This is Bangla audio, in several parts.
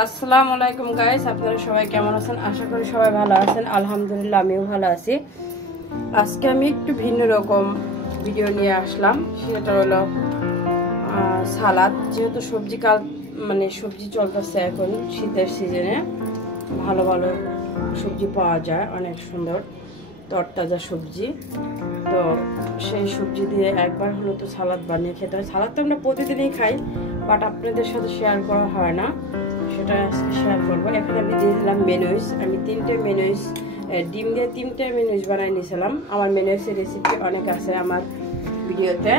আসসালামু আলাইকুম গাইস, আপনারা সবাই কেমন আছেন? আশা করি সবাই ভালো আছেন। আলহামদুলিল্লাহ আমিও ভালো আছি। আজকে আমি একটু ভিন্ন রকম ভিডিও নিয়ে আসলাম। সেটা হলো সালাদ। যেহেতু সবজি চলতেছে এখন শীতের সিজনে, ভালো ভালো সবজি পাওয়া যায়, অনেক সুন্দর তরতাজা সবজি। তো সেই সবজি দিয়ে একবার হলো তো সালাদ বানিয়ে খেতে হয়। সালাদ তো আমরা প্রতিদিনই খাই, বাট আপনাদের সাথে শেয়ার করা হয় না, সেটা আজকে শেয়ার করবো। এখানে আমি দিয়ে দিলাম মেনুইস। আমি ডিম দিয়ে 3টে মেনুইস বানাই নিয়েছিলাম। আমার মেনুইসের রেসিপি অনেক আছে আমার ভিডিওতে।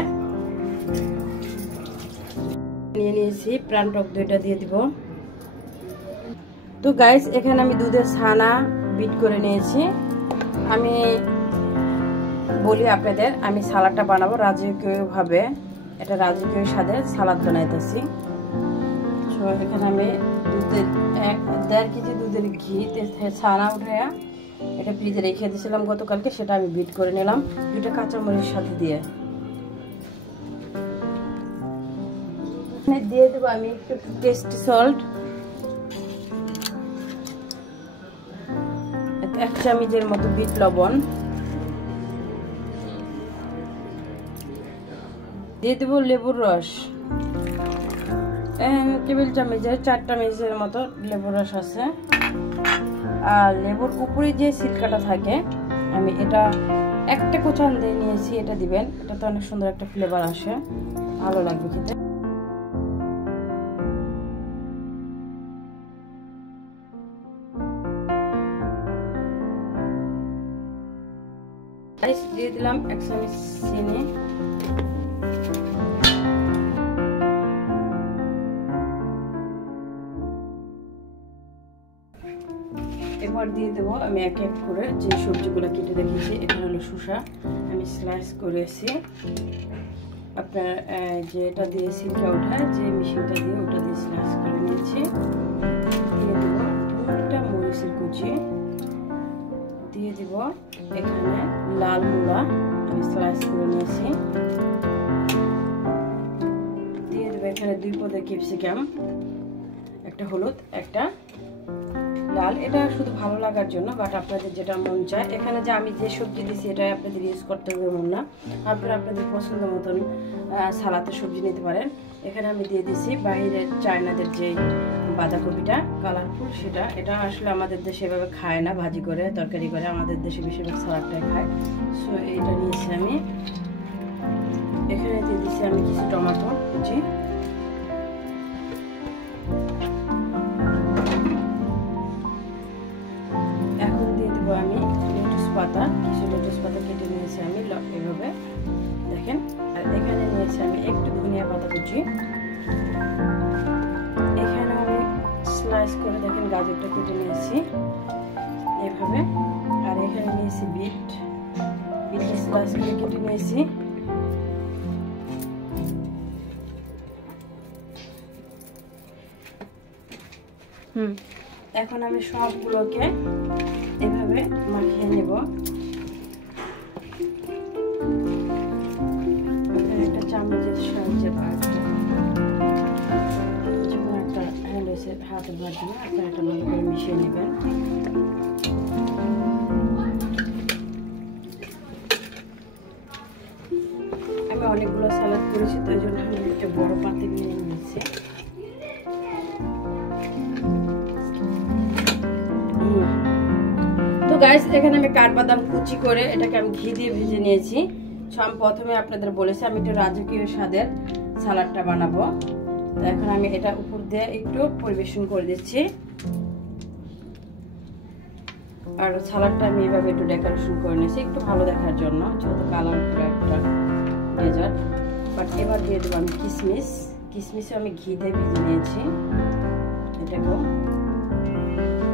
নিয়ে নিয়েছি প্রাণ টক দইটা দিয়ে দিব। তো গাইস, এখানে আমি দুধের ছানা বিট করে নিয়েছি। আমি বলি আপনাদের, আমি সালাদটা বানাবো রাজকীয়ভাবে, এটা রাজকীয় স্বাদের সালাদ বানাইতেছি। এখানে আমি দেড় কেজি দুধের ঘি ছানা উঠাইয়া এটা ফ্রিজে রেখে দিয়েছিলাম গতকালকে, সেটা আমি বিট করে নিলাম 2টা কাঁচামরিচের সাথে দিয়ে। দিয়ে দেবো আমি একটু টেস্টি সল্ট, 1 চামচের মতো বিট লবণ দিয়ে দেবো, লেবুর রস টেবিল চামচের 4 চামচের মতো লেবুর রস আছে। আর লেবুর উপরে যে সিলকাটা থাকে আমি এটা একটা কোচান দিয়ে নিয়েছি, এটা দিবেন। এটা তো অনেক সুন্দর একটা ফ্লেভার আসে, ভালো লাগবে খেতে। দিয়ে দিলাম 1 চামচ চিনি। এবার দিয়ে দেবো আমি এক এক করে যে সবজিগুলো কেটে রেখেছি। এখানে হলো শসা, আমি স্লাইস করেছি। আপনার যেটা দিয়ে সিলকা ওঠায়, যে মেশিনটা দিয়ে ওটা দিয়ে স্লাইস করে নিয়েছি। দিয়ে দেবো 2টা মরিচের কুচি, দিয়ে দিব এখানে লাল মূলা আমি স্লাইস করে নিয়েছি। দিয়ে দেবো এখানে 2 পদের ক্যাপসিকাম, একটা হলুদ একটা লাল, এটা শুধু ভালো লাগার জন্য, বাট আপনাদের যেটা মন চায়। এখানে যে আমি যে সবজি দিয়েছি এটাই আপনাদের ইউজ করতে হবে এমন না, আপনারা আপনাদের পছন্দ মতন সালাদের সবজি নিতে পারেন। এখানে আমি দিয়ে দিয়েছি বাইরের চায়নাদের যে বাঁধাকপিটা কালারফুল, সেটা এটা আসলে আমাদের দেশে এভাবে খায় না, ভাজি করে তরকারি করে, আমাদের দেশে বেশিরভাগ সালাদটাই খায়। সো এইটা নিয়েছি আমি। এখানে দিয়ে দিয়েছি আমি কিছু টমেটো কুচি, আমি লেটুস পাতা, কিছু লেটুস পাতা কেটে নিয়েছি আমি এভাবে দেখেন। আর এখানে নিয়েছি আমি একটু ধনিয়া পাতা কুচি। এখানে আমি স্লাইস করে দেখেন গাজরটা কেটে নিয়েছি এভাবে। আর এখানে নিয়েছি বিট স্লাইস করে কেটে নিয়েছি। এখন আমি সবগুলোকে এভাবে মাখিয়ে নেব। একটা চামচের সাহায্যে বা একটা হাতের মাধ্যমে আপনারা এটা ভালো করে মিশিয়ে নেবেন। আমি অনেকগুলো সালাদ করেছি, তো এই জন্য আমি একটা বড় পাতিল নিয়ে নিয়েছি। তো গাইস, এখানে আমি কাঠবাদাম কুচি করে এটাকে আমি ঘি দিয়ে ভেজে নিয়েছি। আমি প্রথমে আপনাদের বলেছি আমি একটু রাজকীয় স্বাদের সালাদটা বানাবো। তো এখন আমি এটা উপর দিয়ে একটু পরিবেশন করে দিচ্ছি। আর সালাদটা আমি এভাবে একটু ডেকোরেশন করে নিয়েছি একটু ভালো দেখার জন্য, যেহেতু কালারফুল একটা ডেজার্ট। বাট এবার দিয়ে দেবো আমি কিশমিশও আমি ঘি দিয়ে ভেজে নিয়েছি।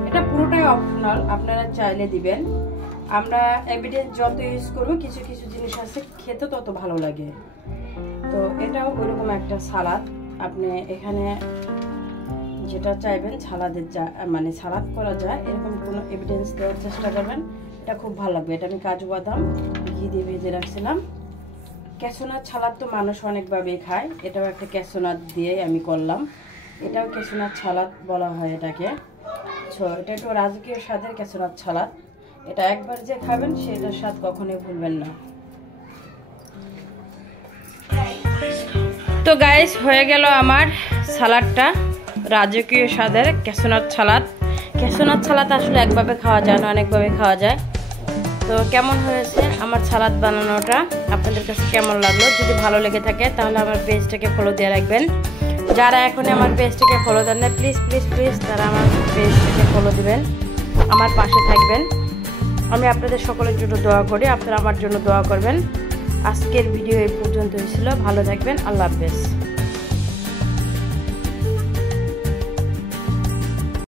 এটা পুরোটাই অপশনাল, আপনারা চাইলে দিবেন। আমরা এভিডেন্স যত ইউজ করবো, কিছু কিছু জিনিস আছে খেতে তত ভালো লাগে। তো এটাও ওইরকম একটা সালাদ। আপনি এখানে যেটা চাইবেন সালাদের সালাদ করা যায় এরকম কোনো এভিডেন্স দেওয়ার চেষ্টা করবেন, এটা খুব ভালো লাগবে। এটা আমি কাজু বাদাম ঘি দিয়ে ভেজে রাখছিলাম। ক্যাশনাট সালাদ তো মানুষ অনেকভাবেই খায়, এটাও একটা ক্যাশনাট দিয়ে আমি করলাম। এটাও কেশনাথ সালাদ বলা হয় এটাকে। এটা একটু রাজকীয় স্বাদের কেশনাথ সালাদ। এটা একবার যে খাবেন সেটার স্বাদ কখনোই ভুলবেন না। তো গাইস, হয়ে গেল আমার সালাদটা, রাজকীয় স্বাদের কেশনাথ সালাদ। কেশনাথ সালাদ আসলে একভাবে খাওয়া যায় না, অনেকভাবে খাওয়া যায়। তো কেমন হয়েছে আমার সালাদ বানানোটা, আপনাদের কাছে কেমন লাগলো? যদি ভালো লেগে থাকে তাহলে আমার পেজটাকে ফলো দিয়ে রাখবেন। যারা এখনই আমার পেজটাকে ফলো দেন না, প্লিজ প্লিজ প্লিজ তারা আমার পেজটাকে ফলো দিবেন, আমার পাশে থাকবেন। আমি আপনাদের সকলের জন্য দোয়া করি, আপনারা আমার জন্য দোয়া করবেন। আজকের ভিডিও এই পর্যন্তই ছিল। ভালো থাকবেন, আল্লাহ হাফেজ।